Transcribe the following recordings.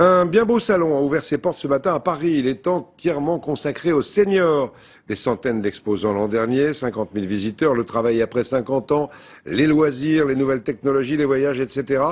Un bien beau salon a ouvert ses portes ce matin à Paris. Il est entièrement consacré aux seniors. Des centaines d'exposants l'an dernier, 50 000 visiteurs, le travail après 50 ans, les loisirs, les nouvelles technologies, les voyages, etc.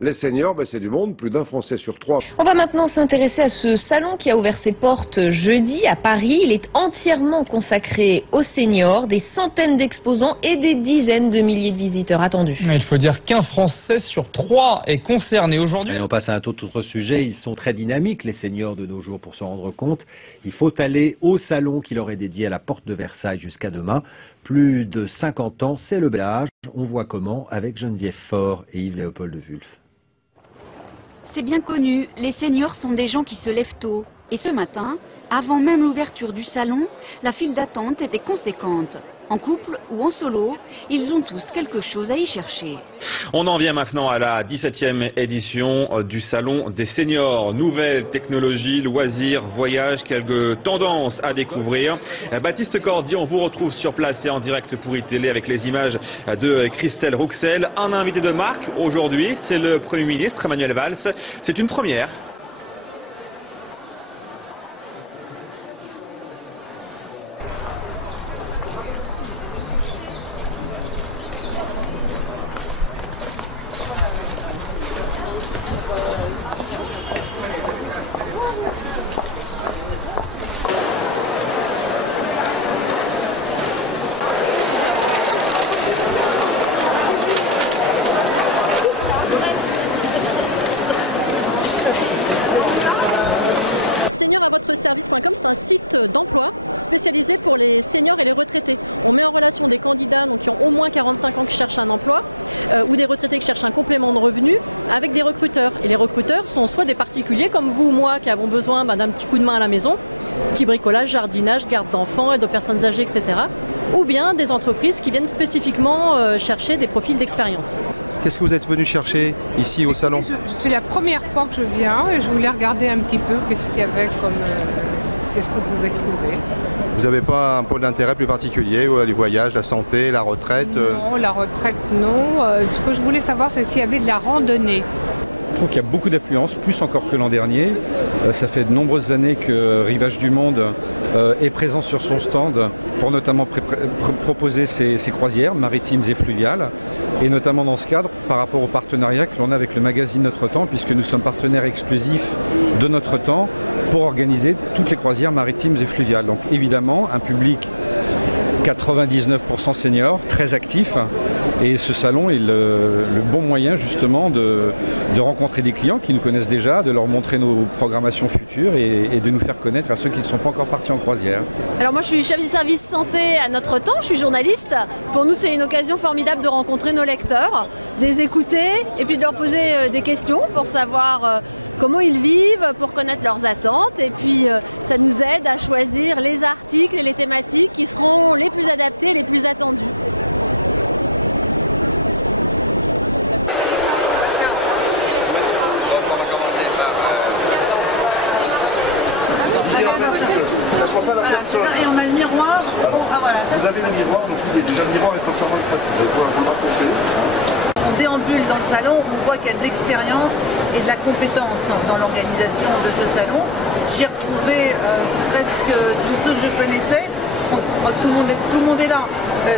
Les seniors, c'est du monde, plus d'un Français sur 3. On va maintenant s'intéresser à ce salon qui a ouvert ses portes jeudi à Paris. Il est entièrement consacré aux seniors, des centaines d'exposants et des dizaines de milliers de visiteurs attendus. Il faut dire qu'un Français sur 3 est concerné aujourd'hui. Et on passe à un tout autre sujet. Ils sont très dynamiques, les seniors de nos jours, pour s'en rendre compte. Il faut aller au salon qui leur est dédié à la porte de Versailles jusqu'à demain. Plus de 50 ans, c'est le bel âge. On voit comment avec Geneviève Faure et Yves-Léopold de Wulf. C'est bien connu, les seniors sont des gens qui se lèvent tôt. Et ce matin, avant même l'ouverture du salon, la file d'attente était conséquente. En couple ou en solo, ils ont tous quelque chose à y chercher. On en vient maintenant à la 17e édition du Salon des Seniors. Nouvelles technologies, loisirs, voyages, quelques tendances à découvrir. Baptiste Cordier, on vous retrouve sur place et en direct pour iTélé avec les images de Christelle Rouxel. Un invité de marque aujourd'hui, c'est le Premier ministre Manuel Valls. C'est une première. Et on a le miroir. Voilà, vous avez le miroir, donc déjà le miroir est entièrement extractif. Vous pouvez vous rapprocher. On déambule dans le salon, on voit qu'il y a de l'expérience et de la compétence dans l'organisation de ce salon. J'ai retrouvé presque tous ceux que je connaissais. Tout le monde est là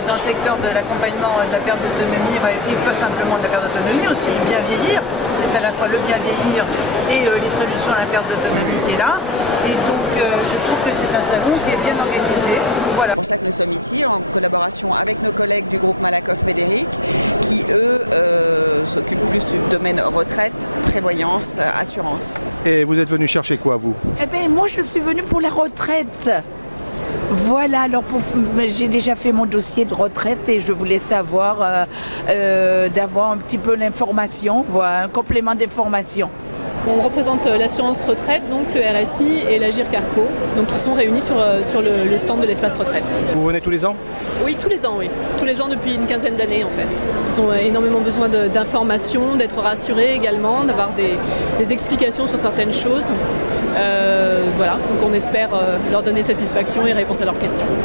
dans le secteur de l'accompagnement de la perte d'autonomie et pas simplement de la perte d'autonomie, aussi du bien vieillir. C'est à la fois le bien vieillir et les solutions à la perte d'autonomie qui est là. Et donc je trouve que c'est un salon qui est bien organisé. Voilà.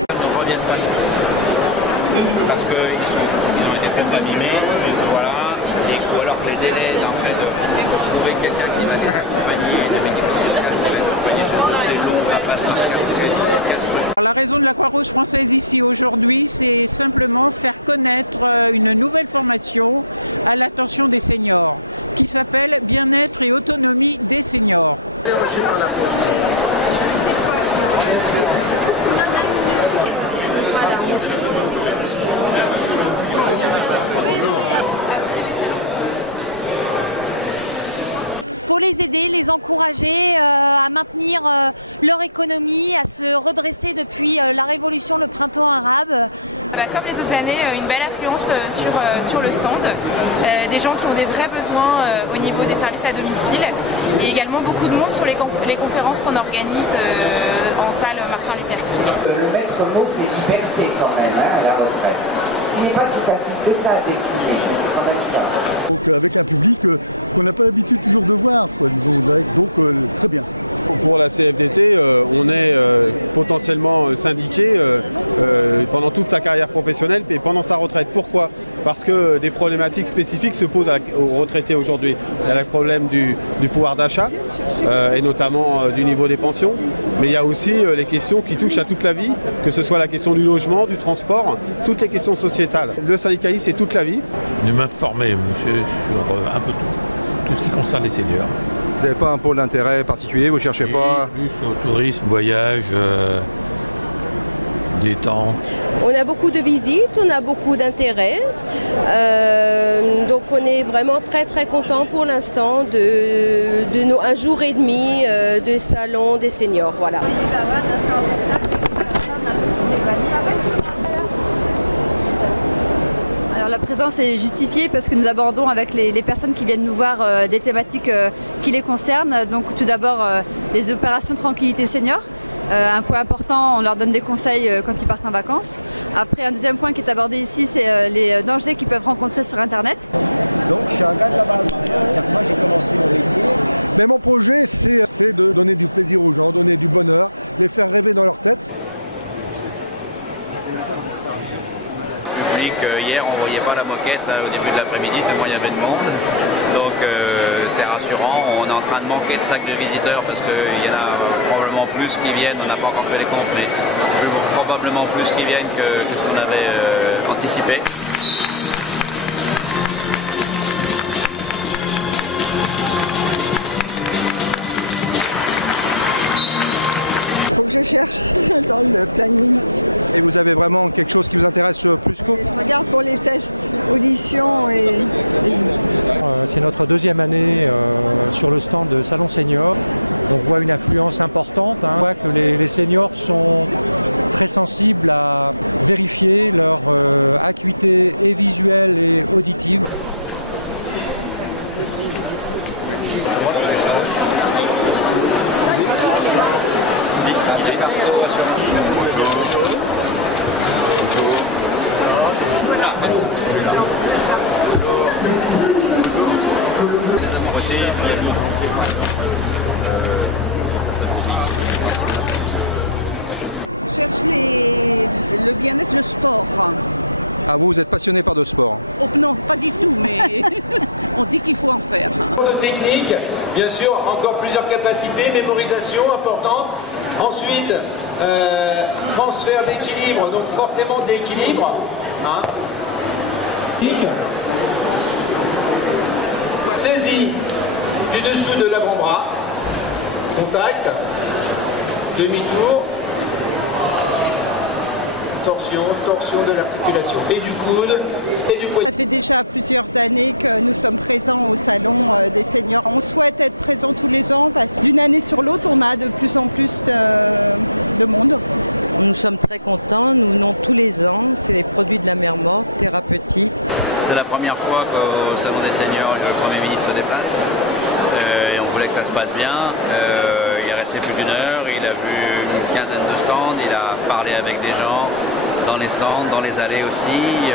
Ne reviennent pas chercher parce qu'ils ont été très abîmés, voilà, ou alors que les délais en fait, de trouver quelqu'un qui va les accompagner. Comme les autres années, une belle affluence sur le stand, des gens qui ont des vrais besoins au niveau des services à domicile et également beaucoup de monde sur les conférences qu'on organise en salle Martin Luther King. Le maître mot c'est liberté quand même à la retraite. Il n'est pas si facile que ça à décliner, mais c'est quand même ça. Public, hier on ne voyait pas la moquette au début de l'après-midi, tellement il y avait de monde. Donc c'est rassurant, on est en train de manquer de sacs de visiteurs parce qu'il y en a probablement plus qui viennent, on n'a pas encore fait les comptes, mais probablement plus qui viennent que ce qu'on avait anticipé. De technique, bien sûr, encore plusieurs capacités, mémorisation importante. Ensuite, transfert d'équilibre, donc forcément d'équilibre. Hein. Saisie du dessous de l'avant-bras. Contact. Demi-tour. Torsion, torsion de l'articulation. Et du coude, et du poignet. C'est la première fois qu'au Salon des Seniors, le Premier ministre se déplace et on voulait que ça se passe bien. Il est resté plus d'une heure, il a vu une quinzaine de stands, il a parlé avec des gens dans les stands, dans les allées aussi.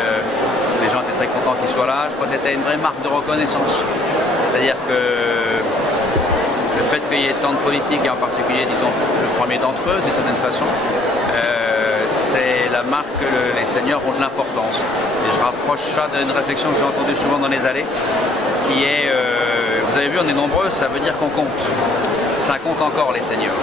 Les gens étaient très contents qu'il soit là. Je pense que c'était une vraie marque de reconnaissance. C'est-à-dire que le fait qu'il y ait tant de politiques, et en particulier, disons, le premier d'entre eux, d'une certaine façon, c'est la marque que les seniors ont de l'importance. Et je rapproche ça d'une réflexion que j'ai entendue souvent dans les allées, qui est, vous avez vu, on est nombreux, ça veut dire qu'on compte. Ça compte encore, les seniors.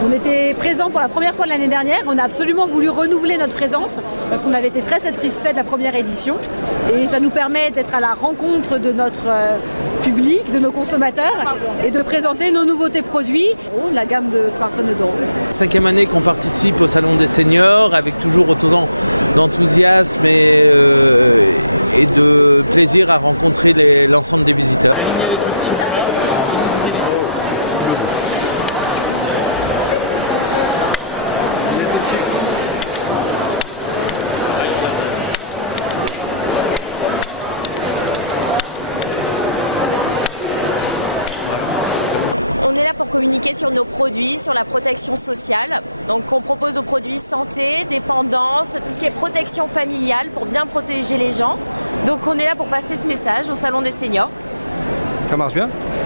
On était très contents. La première fois l'année dernière, on a toujours voulu renouveler notre présence. On avait été très satisfaits de la première édition. Et ça nous permet d'être à la rencontre de notre public, de nos consommateurs, de présenter nos nouveautés produits et la gamme de partenaires. Cette année, on participe au salon des seniors, toujours de cela, d'enthousiasme et de plaisir à rencontrer l'ensemble des visiteurs. Aligné avec le petit plat, qui nous disait les mots. Vous êtes au-dessus.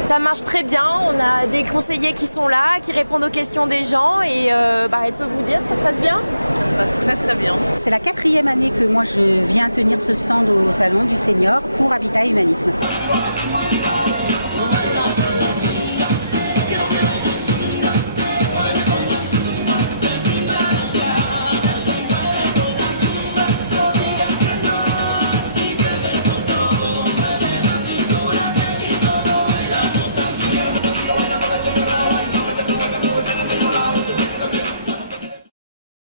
Ça marche très bien, il y a des conseillers qui sont là, qui répondent aux questions des gens, et la réponse ça va bien. C'est la quatrième année que moi je viens de notre stand de la Ligue des Seniors.